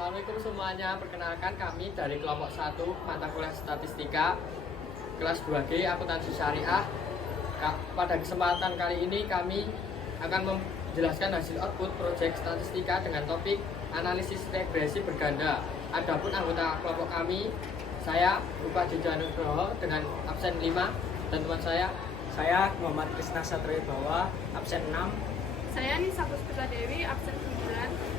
Assalamualaikum semuanya, perkenalkan kami dari kelompok 1 mata kuliah statistika kelas 2G akuntansi syariah. Pada kesempatan kali ini kami akan menjelaskan hasil output proyek statistika dengan topik analisis regresi berganda. Adapun anggota kelompok kami, saya Rupa Jujanugroho dengan absen 5 dan teman Saya Muhammad Krisna Satrio Bawa, absen 6. Saya Nisa Puspita Dewi, absen 9.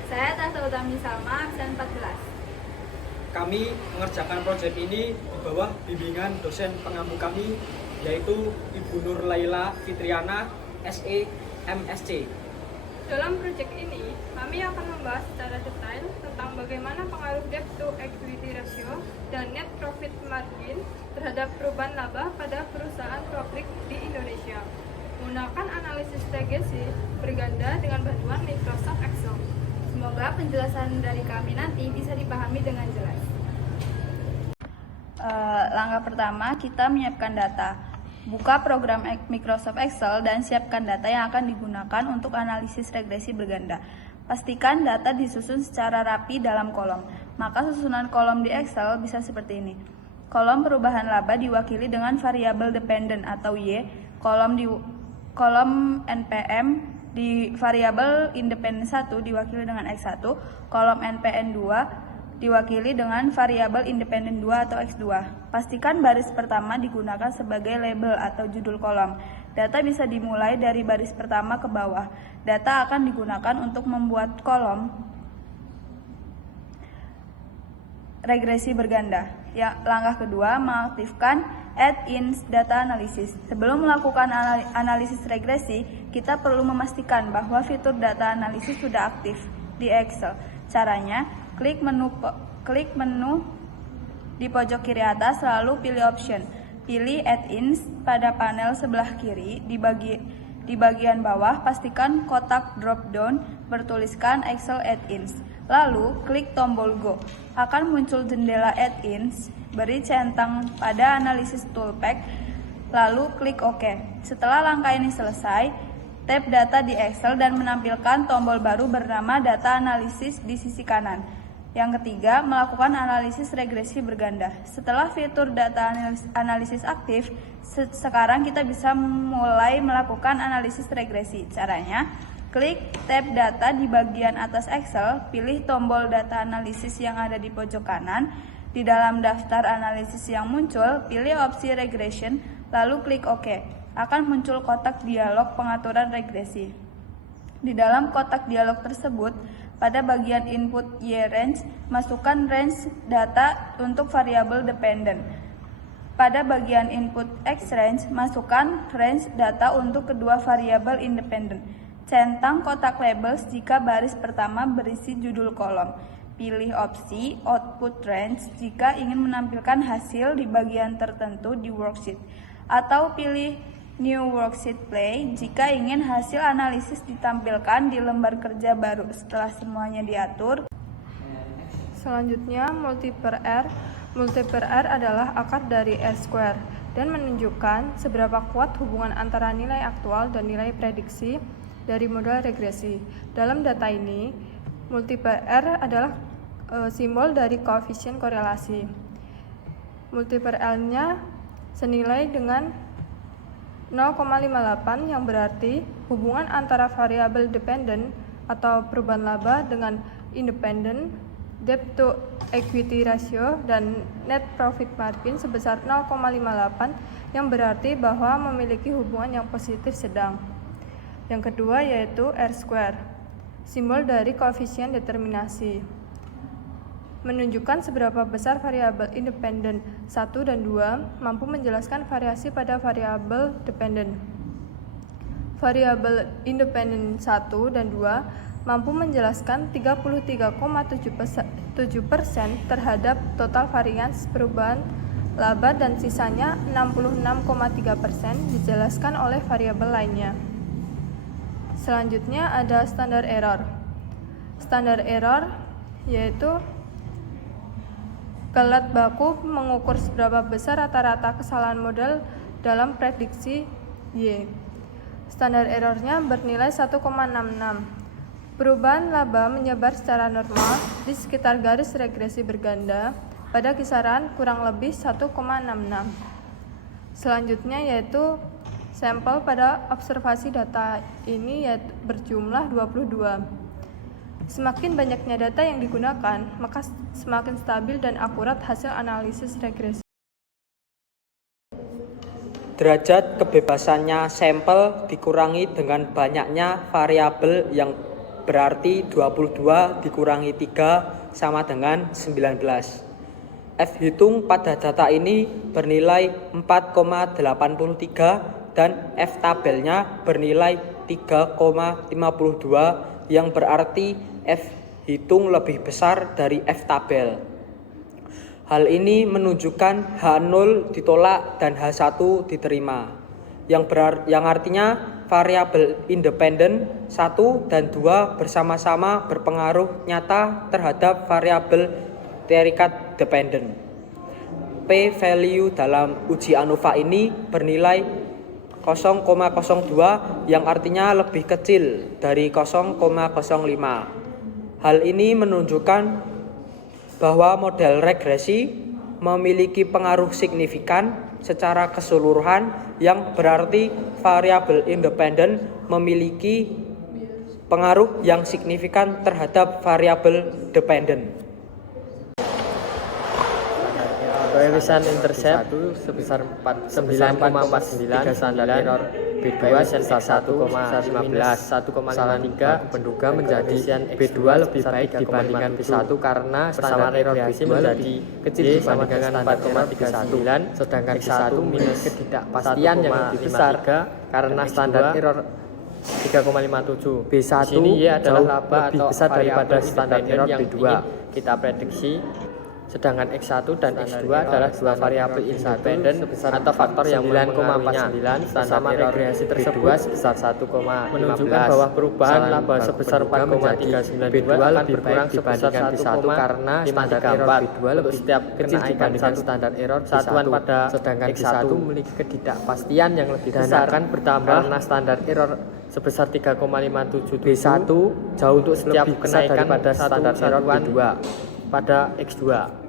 Saya Tata Utami Salma, absen 14. Kami mengerjakan proyek ini di bawah bimbingan dosen pengampu kami, yaitu Ibu Nur Laila Fitriana, SE, MSc. Dalam proyek ini, kami akan membahas secara detail tentang bagaimana pengaruh debt to equity ratio dan net profit margin terhadap perubahan laba pada perusahaan pabrik di Indonesia. Menggunakan analisis regresi berganda dengan bantuan Microsoft Excel. Semoga penjelasan dari kami nanti bisa dipahami dengan jelas. Langkah pertama, kita menyiapkan data. Buka program Microsoft Excel dan siapkan data yang akan digunakan untuk analisis regresi berganda. Pastikan data disusun secara rapi dalam kolom. Maka susunan kolom di Excel bisa seperti ini. Kolom perubahan laba diwakili dengan variabel dependent atau Y, kolom NPM di variabel independen 1 diwakili dengan X1, kolom NPN 2 diwakili dengan variabel independen 2 atau X2. Pastikan baris pertama digunakan sebagai label atau judul kolom. Data bisa dimulai dari baris pertama ke bawah. Data akan digunakan untuk membuat kolom regresi berganda. Langkah kedua, mengaktifkan add-ins data analysis. Sebelum melakukan analisis regresi, kita perlu memastikan bahwa fitur data analisis sudah aktif di Excel. Caranya, klik menu di pojok kiri atas, lalu pilih option. Pilih add-ins pada panel sebelah kiri. Di bagian bawah, pastikan kotak drop-down bertuliskan Excel add-ins. Lalu, klik tombol Go. Akan muncul jendela add-ins. Beri centang pada analisis toolpack, lalu klik OK. Setelah langkah ini selesai, tab data di Excel dan menampilkan tombol baru bernama data analisis di sisi kanan. Yang ketiga, melakukan analisis regresi berganda. Setelah fitur data analisis aktif, sekarang kita bisa mulai melakukan analisis regresi. Caranya, klik tab data di bagian atas Excel, pilih tombol data analisis yang ada di pojok kanan. Di dalam daftar analisis yang muncul, pilih opsi regression, lalu klik OK. Akan muncul kotak dialog pengaturan regresi. Di dalam kotak dialog tersebut, pada bagian input Y range, masukkan range data untuk variabel dependent. Pada bagian input X range, masukkan range data untuk kedua variabel independent. Centang kotak labels jika baris pertama berisi judul kolom. Pilih opsi output range jika ingin menampilkan hasil di bagian tertentu di worksheet. Atau pilih new worksheet play jika ingin hasil analisis ditampilkan di lembar kerja baru setelah semuanya diatur. Selanjutnya, multiple R. Multiple R adalah akar dari R square dan menunjukkan seberapa kuat hubungan antara nilai aktual dan nilai prediksi dari model regresi. Dalam data ini, multiple R adalah simbol dari koefisien korelasi. Multiple L-nya senilai dengan 0,58 yang berarti hubungan antara variabel dependent atau perubahan laba dengan independent, debt to equity ratio, dan net profit margin sebesar 0,58 yang berarti bahwa memiliki hubungan yang positif sedang. Yang kedua yaitu R square, simbol dari koefisien determinasi. Menunjukkan seberapa besar variabel independen 1 dan 2 mampu menjelaskan variasi pada variabel dependen. Variabel independen 1 dan 2 mampu menjelaskan 33,7% terhadap total varians perubahan laba dan sisanya 66,3% dijelaskan oleh variabel lainnya. Selanjutnya ada standar error. Standar error yaitu kelat baku mengukur seberapa besar rata-rata kesalahan model dalam prediksi Y. Standar errornya bernilai 1,66. Perubahan laba menyebar secara normal di sekitar garis regresi berganda pada kisaran kurang lebih 1,66. Selanjutnya yaitu sampel pada observasi data ini yaitu berjumlah 22. Semakin banyaknya data yang digunakan, maka semakin stabil dan akurat hasil analisis regresi. Derajat kebebasannya sampel dikurangi dengan banyaknya variabel yang berarti 22 dikurangi 3 sama dengan 19. F hitung pada data ini bernilai 4,83 dan F tabelnya bernilai 3,52 yang berarti F hitung lebih besar dari F tabel. Hal ini menunjukkan H0 ditolak dan H1 diterima, yang artinya variabel independen 1 dan 2 bersama-sama berpengaruh nyata terhadap variabel terikat dependen. P value dalam uji ANOVA ini bernilai 0,02 yang artinya lebih kecil dari 0,05. Hal ini menunjukkan bahwa model regresi memiliki pengaruh signifikan secara keseluruhan yang berarti variabel independen memiliki pengaruh yang signifikan terhadap variabel dependen. Coefficient intercept sebesar 9,49, standar error B2 sebesar 1,15, 1,53 penduga menjadi B2 lebih baik dibandingkan B1 karena standar error B2 menjadi kecil dibandingkan 4,39, sedangkan B1 minus ketidakpastian yang lebih besar karena standar error 3,57. B1 ini adalah laba atau besar daripada standar error B2 kita prediksi. Sedangkan X1 dan X2 adalah dua variabel independen atau faktor yang 9,49 standar regresi tersebut sebesar 1,15 menunjukkan bahwa perubahan laba sebesar 4,392 akan berkurang sebesar 1,1 karena standar error B2 lebih setiap kecil dibandingkan standar error satuan pada sedangkan X1 memiliki ketidakpastian yang lebih besar akan bertambah karena standar error sebesar 3,57 B1 jauh untuk setiap kenaikan pada standar error B2 pada X2.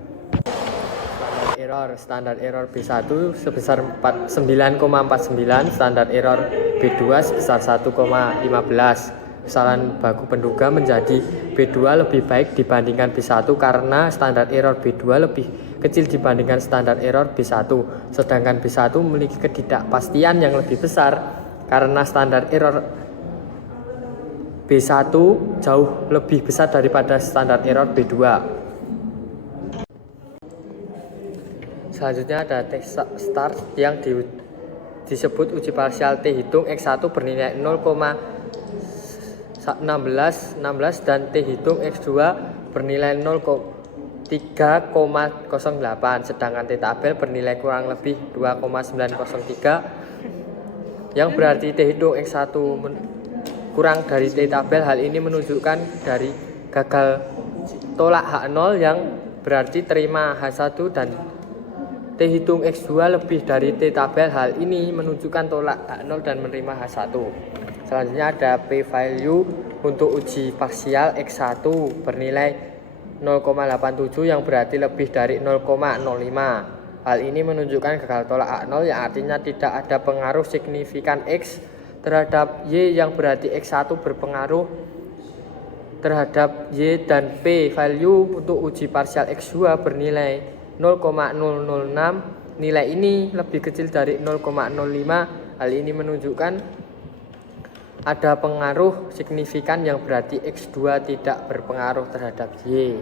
Standar error B1 sebesar 9,49, standar error B2 sebesar 1,15. Kesalahan baku penduga menjadi B2 lebih baik dibandingkan B1 karena standar error B2 lebih kecil dibandingkan standar error B1. Sedangkan B1 memiliki ketidakpastian yang lebih besar karena standar error B1 jauh lebih besar daripada standar error B2. Selanjutnya ada test start yang disebut uji parsial T hitung X1 bernilai 0,16 dan T hitung X2 bernilai 3,08 sedangkan T tabel bernilai kurang lebih 2,903 yang berarti T hitung X1 kurang dari T tabel. Hal ini menunjukkan dari gagal tolak H0 yang berarti terima H1 dan T hitung X2 lebih dari T tabel. Hal ini menunjukkan tolak H0 dan menerima H1. Selanjutnya ada P value untuk uji parsial X1 bernilai 0,87 yang berarti lebih dari 0,05. Hal ini menunjukkan gagal tolak H0 yang artinya tidak ada pengaruh signifikan X terhadap Y yang berarti X1 berpengaruh terhadap Y dan P value untuk uji parsial X2 bernilai 0,006. Nilai ini lebih kecil dari 0,05. Hal ini menunjukkan ada pengaruh signifikan yang berarti X2 tidak berpengaruh terhadap Y.